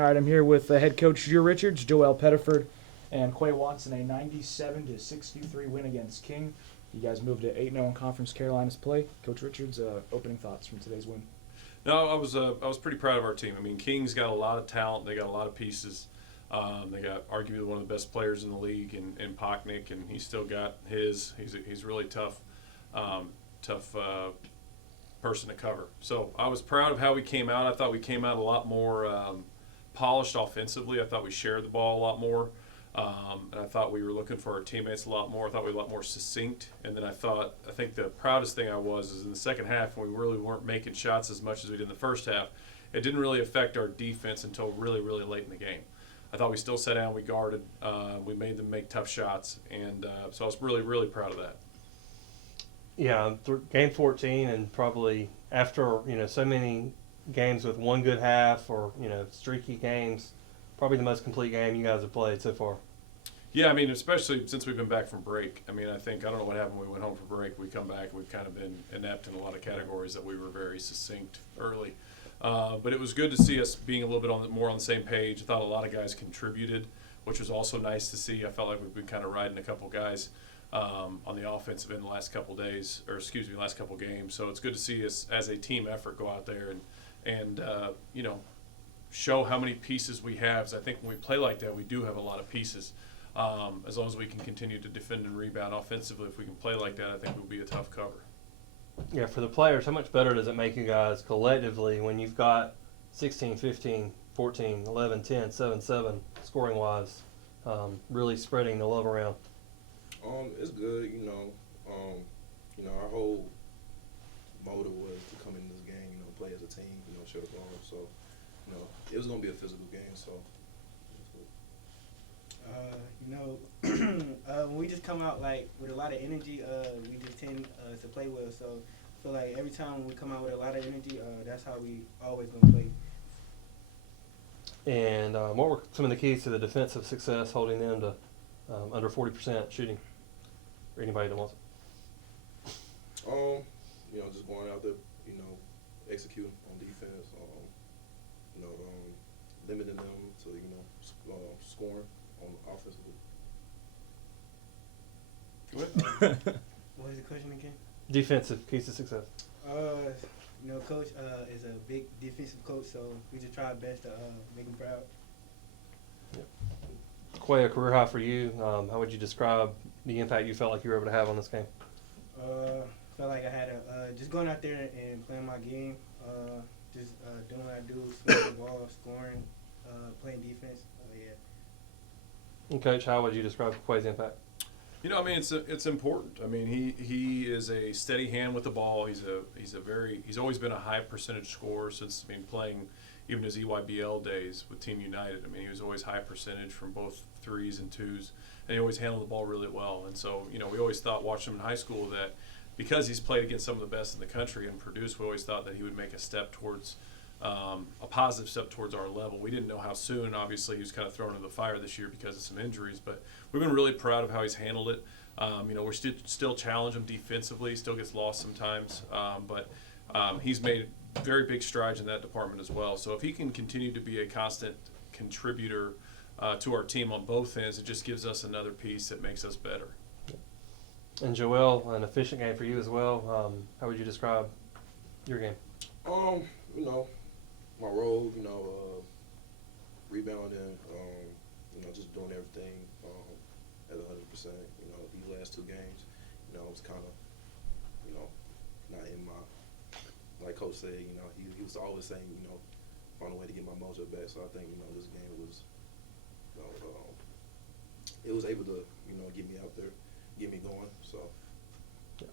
All right, I'm here with head coach Drew Richards, Joel Pettiford, and Quay Watson. A 97-63 win against King. You guys moved to 8-0 in Conference Carolinas play. Coach Richards, opening thoughts from today's win. No, I was pretty proud of our team. I mean, King's got a lot of talent. They got a lot of pieces. They got arguably one of the best players in the league in Pocknick, and he's still got his. He's really tough, tough person to cover. So I was proud of how we came out. I thought we came out a lot more polished offensively. I thought we shared the ball a lot more. And I thought we were looking for our teammates a lot more. I thought we were a lot more succinct. And then I think the proudest thing I was is in the second half when we really weren't making shots as much as we did in the first half. It didn't really affect our defense until really, really late in the game. I thought we still sat down, we guarded, we made them make tough shots, and so I was really, really proud of that. Yeah, game 14, and probably after so many games with one good half or streaky games, probably the most complete game you guys have played so far. Yeah, I mean, especially since we've been back from break. I mean, I don't know what happened when we went home for break. We come back and we've kind of been inept in a lot of categories that we were very succinct early. But it was good to see us being a little bit more on the same page. I thought a lot of guys contributed, which was also nice to see. I felt like we've been kind of riding a couple guys on the offensive end the last couple days, last couple games. So it's good to see us as a team effort go out there and show how many pieces we have. So I think when we play like that, we do have a lot of pieces. As long as we can continue to defend and rebound offensively, if we can play like that, I think we'll be a tough cover. Yeah, for the players, how much better does it make you guys collectively when you've got 16, 15, 14, 11, 10, 7, 7 scoring wise, really spreading the love around? It's good, our whole motive was to come in this game, play as a team, share the ball. So, it was gonna be a physical game. So, when we just come out with a lot of energy, we just tend to play well. So I feel like every time we come out with a lot of energy, that's how we always gonna play. And what were some of the keys to the defensive success, holding them to under 40% shooting? For anybody that wants it. Just going out there, executing on defense, limiting them to scoring on offensively. What was the question again? Defensive keys to success. Coach is a big defensive coach, so we just try our best to make him proud. Quay, a career high for you. How would you describe the impact you felt like you were able to have on this game? Felt like I had just going out there and playing my game, just doing what I do, scoring the ball, scoring, playing defense. And Coach, how would you describe Quay's impact? It's important. I mean, he is a steady hand with the ball. He's always been a high percentage scorer since playing even his EYBL days with Team United. I mean, he was always high percentage from both threes and twos, and he always handled the ball really well. And so, we always thought watching him in high school that because he's played against some of the best in the country and produced, we always thought that he would make a step towards a positive step towards our level. We didn't know how soon. Obviously, he was kind of thrown into the fire this year because of some injuries, but we've been really proud of how he's handled it. We're still challenge him defensively. He still gets lost sometimes, but he's made very big strides in that department as well. So if he can continue to be a constant contributor to our team on both ends, it just gives us another piece that makes us better. And Joel, an efficient game for you as well. How would you describe your game? My role, rebounding, just doing everything at 100%. These last two games, I was kind of, not in my, like Coach said, he was always saying, find a way to get my mojo back. So I think, this game was, it was able to, get me out there, get me going. So. Yeah.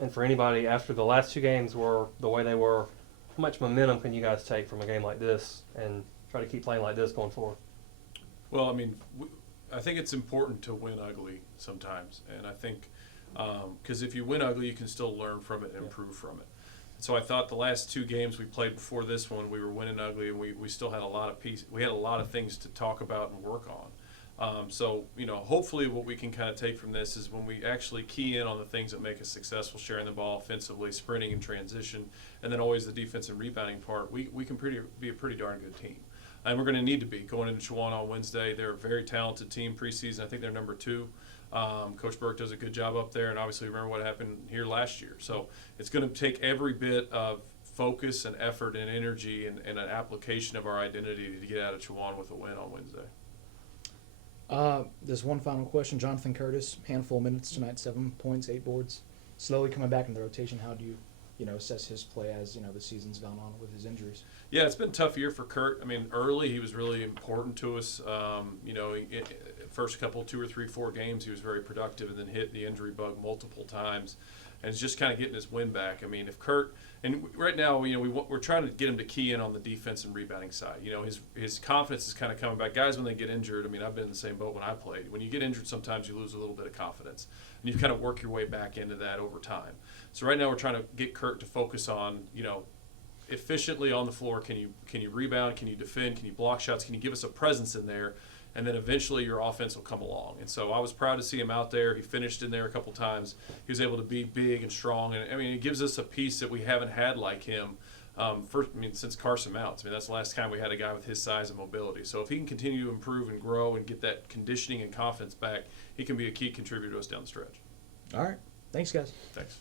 And for anybody, after the last two games were the way they were, how much momentum can you guys take from a game like this and try to keep playing like this going forward? Well, I think it's important to win ugly sometimes, and I think because if you win ugly, you can still learn from it and improve from it. So I thought the last two games we played before this one, we were winning ugly, and we still had a lot of we had a lot of things to talk about and work on. So, hopefully what we can kind of take from this is when we actually key in on the things that make us successful, sharing the ball offensively, sprinting and transition, and then always the defense and rebounding part, we can be a pretty darn good team. and we're going to need to be going into Chihuahua on Wednesday. They're a very talented team preseason. I think they're number 2. Coach Burke does a good job up there, and obviously remember what happened here last year. So it's going to take every bit of focus and effort and energy and an application of our identity to get out of Chihuahua with a win on Wednesday. There's one final question. Jonathan Curtis, handful of minutes tonight, 7 points, 8 boards. Slowly coming back in the rotation. How do you assess his play as the season's gone on with his injuries? Yeah, it's been a tough year for Kurt. I mean, early he was really important to us. First couple, 2 or 3, 4 games, he was very productive, and then hit the injury bug multiple times, and it's just kind of getting his wind back. I mean, if Kurt, and right now, we're trying to get him to key in on the defense and rebounding side. His confidence is kind of coming back. Guys, when they get injured, I mean, I've been in the same boat when I played. When you get injured, sometimes you lose a little bit of confidence, and you kind of work your way back into that over time. So right now, we're trying to get Kurt to focus on, efficiently on the floor. Can you rebound? Can you defend? Can you block shots? Can you give us a presence in there? And then eventually your offense will come along. And so I was proud to see him out there. He finished in there a couple times. He was able to be big and strong. And, I mean, it gives us a piece that we haven't had like him since Carson Mounts. I mean, that's the last time we had a guy with his size and mobility. So if he can continue to improve and grow and get that conditioning and confidence back, he can be a key contributor to us down the stretch. All right. Thanks, guys. Thanks.